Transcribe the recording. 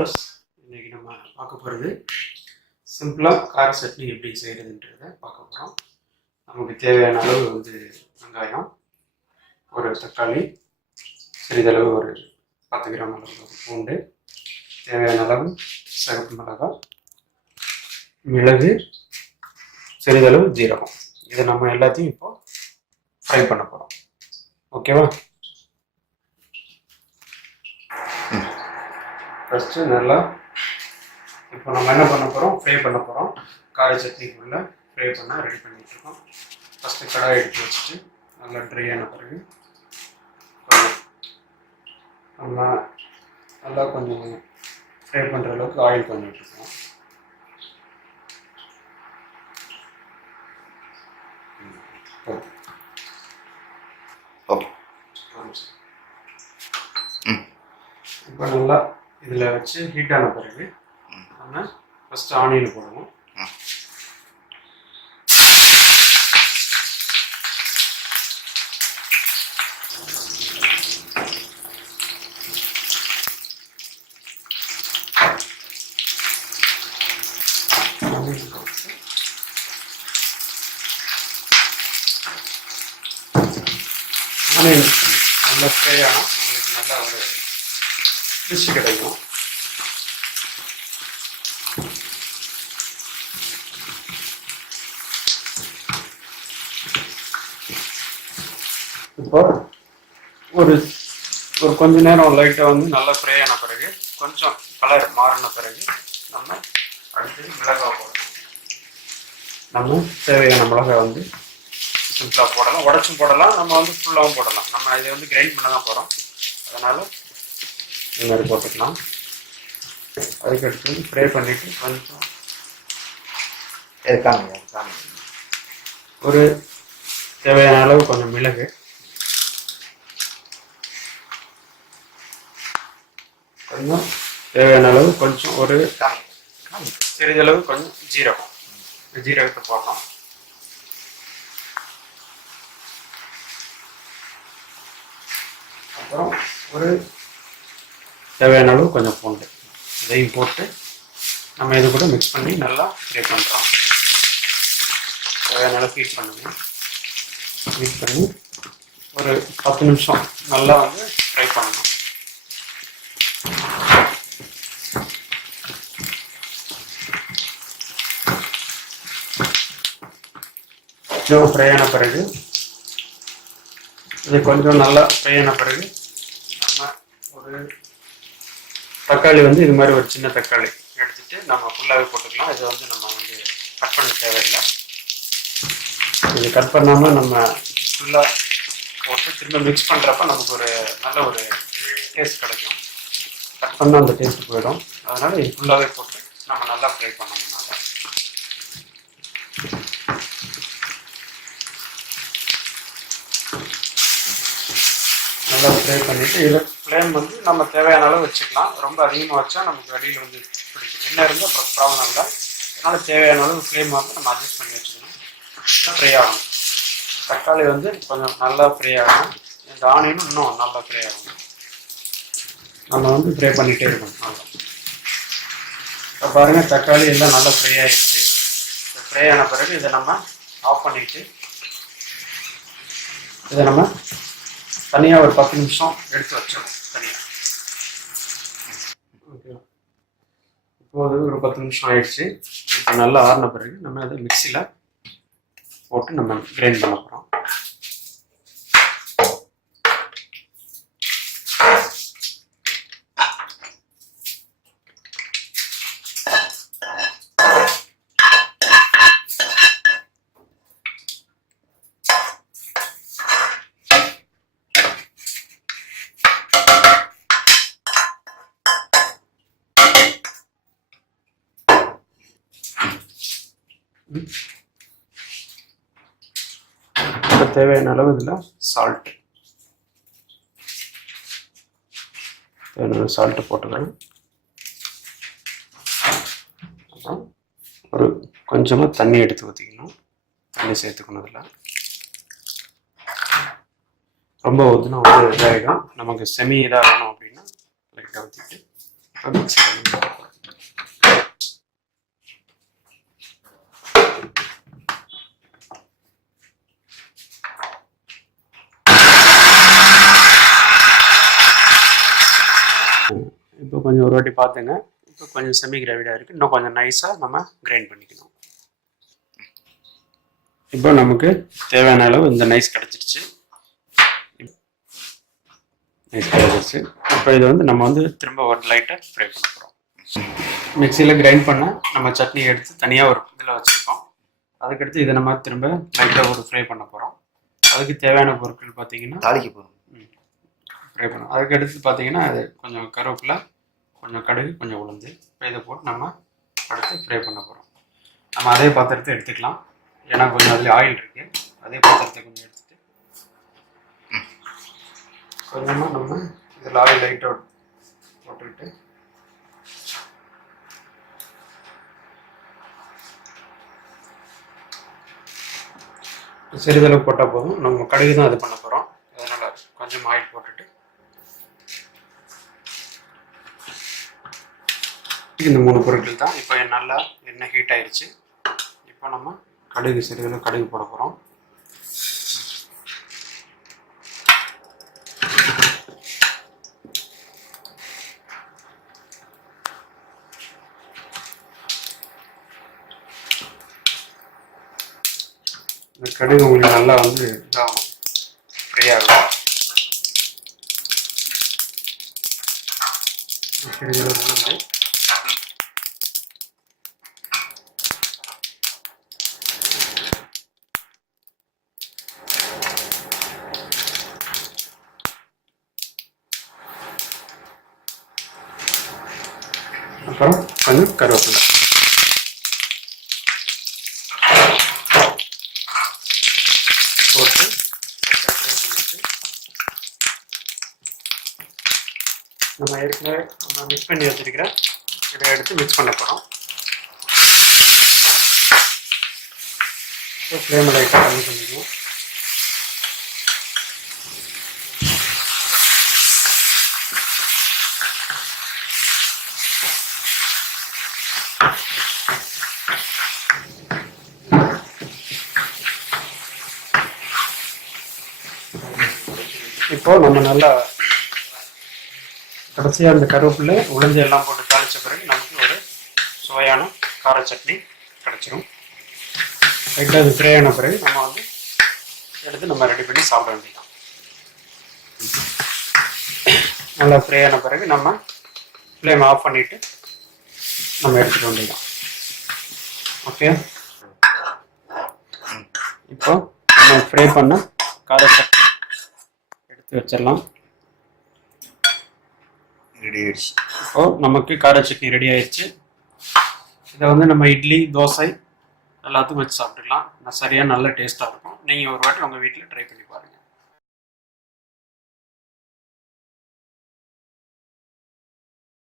Viewers, இன்னைக்கு நம்ம பார்க்க போகிறது சிம்பிளாக கார சட்னி எப்படி செய்கிறதுன்றதை பார்க்க போகிறோம். நமக்கு தேவையான அளவு வந்து வெங்காயம், ஒரு தக்காளி, சிறிதளவு ஒரு 10 கிராம் அளவு பூண்டு, தேவையான அளவு சிவப்பு மிளகாய், மிளகு, சிறிதளவு ஜீரகம். இதை நம்ம எல்லாத்தையும் இப்போ ஃப்ரை பண்ண போகிறோம். ஓகேவா? ஃபஸ்ட்டு நல்லா இப்போ நம்ம என்ன பண்ண போகிறோம், ஃப்ரை பண்ண போகிறோம். கார சட்னிக்குள்ளே ஃப்ரை பண்ண ரெடி பண்ணிகிட்ருக்கோம். ஃபஸ்ட்டு கடாய் எடுத்து வச்சுட்டு நல்லா ட்ரை ஆன பிறகு நம்ம நல்லா கொஞ்சம் ஃப்ரை பண்ணுற அளவுக்கு ஆயில் கொஞ்சம் விட்டுருக்கோம். இப்போ நல்லா இதில் வச்சு ஹீட் ஆன பிறகு நம்ம ஃபஸ்ட்டு ஆனியன் போடுவோம். ஆனியன் நல்லா ஃப்ரை ஆனால் உங்களுக்கு நல்லா ஒரு டிஷ் கிடைக்கும். இப்போ ஒரு கொஞ்ச நேரம் லைட்டாக வந்து நல்லா ஃப்ரை ஆன பிறகு கொஞ்சம் கலர் மாறின பிறகு நம்ம அடுத்து மிளகாய் போடணும். நம்ம தேவையான மிளகாய் வந்து சிம்பிளாக போடலாம், உடச்சும் போடலாம், நம்ம வந்து ஃபுல்லாகவும் போடலாம். நம்ம இதை வந்து கிரைண்ட் பண்ண தான் போகிறோம், அதனால் இந்த மாதிரி போட்டுக்கலாம். அதுக்கடுத்து ஃப்ரை பண்ணிவிட்டு கொஞ்சம் ஒரு தேவையான அளவு கொஞ்சம் மிளகு, கொஞ்சம் தேவையான அளவு கொஞ்சம் ஒரு சிறிதளவு கொஞ்சம் ஜீரகத்தை போடலாம். அப்புறம் ஒரு தேவையான அளவு கொஞ்சம் பூண்டு, இதையும் போட்டு நம்ம இது கூட மிக்ஸ் பண்ணி நல்லா ஃப்ரை பண்ணுறோம். தேவையான அளவு ஹீட் பண்ணுங்க. ஹீட் பண்ணி ஒரு 10 நிமிஷம் நல்லா வந்து ஃப்ரை பண்ணணும். கொஞ்சம் ஃப்ரை ஆன பிறகு இது கொஞ்சம் நல்லா ஃப்ரை ஆன பிறகு நம்ம ஒரு தக்காளி வந்து இது மாதிரி ஒரு சின்ன தக்காளி எடுத்துட்டு நம்ம ஃபுல்லாகவே போட்டுக்கலாம். இது வந்து நம்ம வந்து கட் பண்ண தேவையில்லை. இது கட் பண்ணாமல் நம்ம ஃபுல்லாக போட்டு திரும்ப மிக்ஸ் பண்ணுறப்ப நமக்கு ஒரு நல்ல ஒரு டேஸ்ட் கிடைக்கும். கட் பண்ணால் அந்த டேஸ்ட் போயிடும். அதனால் இது ஃபுல்லாகவே போட்டு நம்ம நல்லா ஃப்ரை பண்ணணும். நல்லா ஃப்ரை பண்ணிவிட்டு இதில் ஃப்ளேம் வந்து நம்ம தேவையான அளவு வச்சுக்கலாம். ரொம்ப அதிகமாக வச்சா நமக்கு வெளியில் வந்து பிடிக்கும். என்ன இருந்தால் ப்ராப்ளம் இல்லை. அதனால் தேவையான அளவு ஃப்ளேம் வந்து நம்ம அட்ஜஸ்ட் பண்ணி வச்சுக்கணும். ஃப்ரை ஆகணும். தக்காளி வந்து கொஞ்சம் நல்லா ஃப்ரை ஆகணும். இந்த ஆனியனும் இன்னும் நல்லா ஃப்ரை ஆகணும். நம்ம வந்து ஃப்ரை பண்ணிகிட்டே இருக்கணும். நல்லா இப்போ பாருங்கள், தக்காளி எல்லாம் நல்லா ஃப்ரை ஆகிடுச்சு. ஃப்ரை ஆன பிறகு இதை நம்ம ஆஃப் பண்ணிவிட்டு இதை நம்ம தனியாக ஒரு 10 நிமிஷம் எடுத்து வச்சிடணும் தனியாக. ஓகே, இப்போது ஒரு 10 நிமிஷம் ஆயிடுச்சு. இப்போ நல்லா ஆறின பிறகு நம்ம அதை மிக்சியில் போட்டு நம்ம கிரைண்ட் பண்ண போகிறோம். தேவையான அளவு இதில் சால்ட்டு போட்டுக்கிறேன். ஒரு கொஞ்சமாக தண்ணி எடுத்து ஊற்றிக்கணும். தண்ணி சேர்த்துக்கணும். இதில் ரொம்ப ஊற்றினா வந்து இதாகிடும். நமக்கு செமி இதாக வேணும் அப்படின்னா லைட்டாக ஊற்றிட்டு மிக்ஸ் பண்ணி இப்போ கொஞ்சம் ஒரு வாட்டி பார்த்துங்க. இப்போ கொஞ்சம் செமி கிரேவிடாக இருக்குது. இன்னும் கொஞ்சம் நைஸாக நம்ம கிரைண்ட் பண்ணிக்கணும். இப்போ நமக்கு தேவையான அளவு இந்த நைஸ் கிடச்சிருச்சு. இப்போ இது வந்து நம்ம வந்து திரும்ப ஒரு லைட்டாக ஃப்ரை பண்ண போகிறோம். மிக்சியில் கிரைண்ட் பண்ண நம்ம சட்னி எடுத்து தனியாக ஒரு இதில் வச்சுருக்கோம். அதுக்கடுத்து இதை நம்ம திரும்ப லைட்டாக ஒரு ஃப்ரை பண்ண போகிறோம். அதுக்கு தேவையான பொருட்கள் பார்த்தீங்கன்னா தாளிக்க போகிறோம். ஃப்ரை பண்ணோம். அதுக்கடுத்து பார்த்தீங்கன்னா அது கொஞ்சம் கருவேப்பிலை, கொஞ்சம் கடுகு, கொஞ்சம் உளுந்து, இப்போ இதை போட்டு நம்ம அடுத்து ஃப்ரை பண்ண போகிறோம். நம்ம அதே பாத்திரத்தை எடுத்துக்கலாம். ஏன்னா கொஞ்சம் அதில் ஆயில் இருக்குது. அதே பாத்திரத்தை கொஞ்சம் எடுத்துகிட்டு கொஞ்சமாக நம்ம இதில் ஆயில் லைட்டாக போட்டுக்கிட்டு சிறிதளவு போட்டால் போதும். நம்ம கடுகு தான் இது பண்ண போகிறோம். அதனால் கொஞ்சம் ஆயில் போட்டுட்டு இந்த 3 பொருட்கள் தான். இப்போ நல்லா எண்ணெய் ஹீட் ஆயிடுச்சு. இப்போ நம்ம கடுகு சிறிதளவு கடுகு போட போகிறோம். இந்த கடுகு உங்களுக்கு நல்லா வந்து இதாகும், ஃப்ரை ஆகும். அப்புறம் கொஞ்சம் கருவேப்பிலை போட்டு நம்ம ஏற்கனவே நம்ம மிக்ஸ் பண்ணி வச்சிருக்கிற இதை எடுத்து மிக்ஸ் பண்ண போகிறோம். ஃப்ளேம் லைட்டாக கம்மி பண்ணிக்கணும். இப்போ நம்ம நல்லா கடைசியாக அந்த கருவேப்பிலை உளுந்து எல்லாம் போட்டு தாளித்த பிறகு நமக்கு ஒரு சுவையான கார சட்னி கிடச்சிரும். லைட்டாக அது ஃப்ரை ஆன பிறகு நம்ம வந்து எடுத்து நம்ம ரெடி பண்ணி சாப்பிட வேண்டியதான். நல்லா ஃப்ரை ஆன பிறகு நம்ம ஃப்ளேம் ஆஃப் பண்ணிவிட்டு நம்ம எடுத்துக்க வேண்டியதான். ஓகே, இப்போ நம்ம ஃப்ரை பண்ண கார சட்னி எடுத்து வச்சிடலாம். ரெடி ஆயிடுச்சு. இப்போ நமக்கு கார சட்னி ரெடி ஆயிடுச்சு. இதை வந்து நம்ம இட்லி, தோசை எல்லாத்துக்கும் வச்சு சாப்பிட்டுக்கலாம். சரியாக நல்ல டேஸ்ட்டாக இருக்கும். நீங்கள் ஒரு வாட்டி உங்கள் வீட்டில் ட்ரை பண்ணி பாருங்கள்.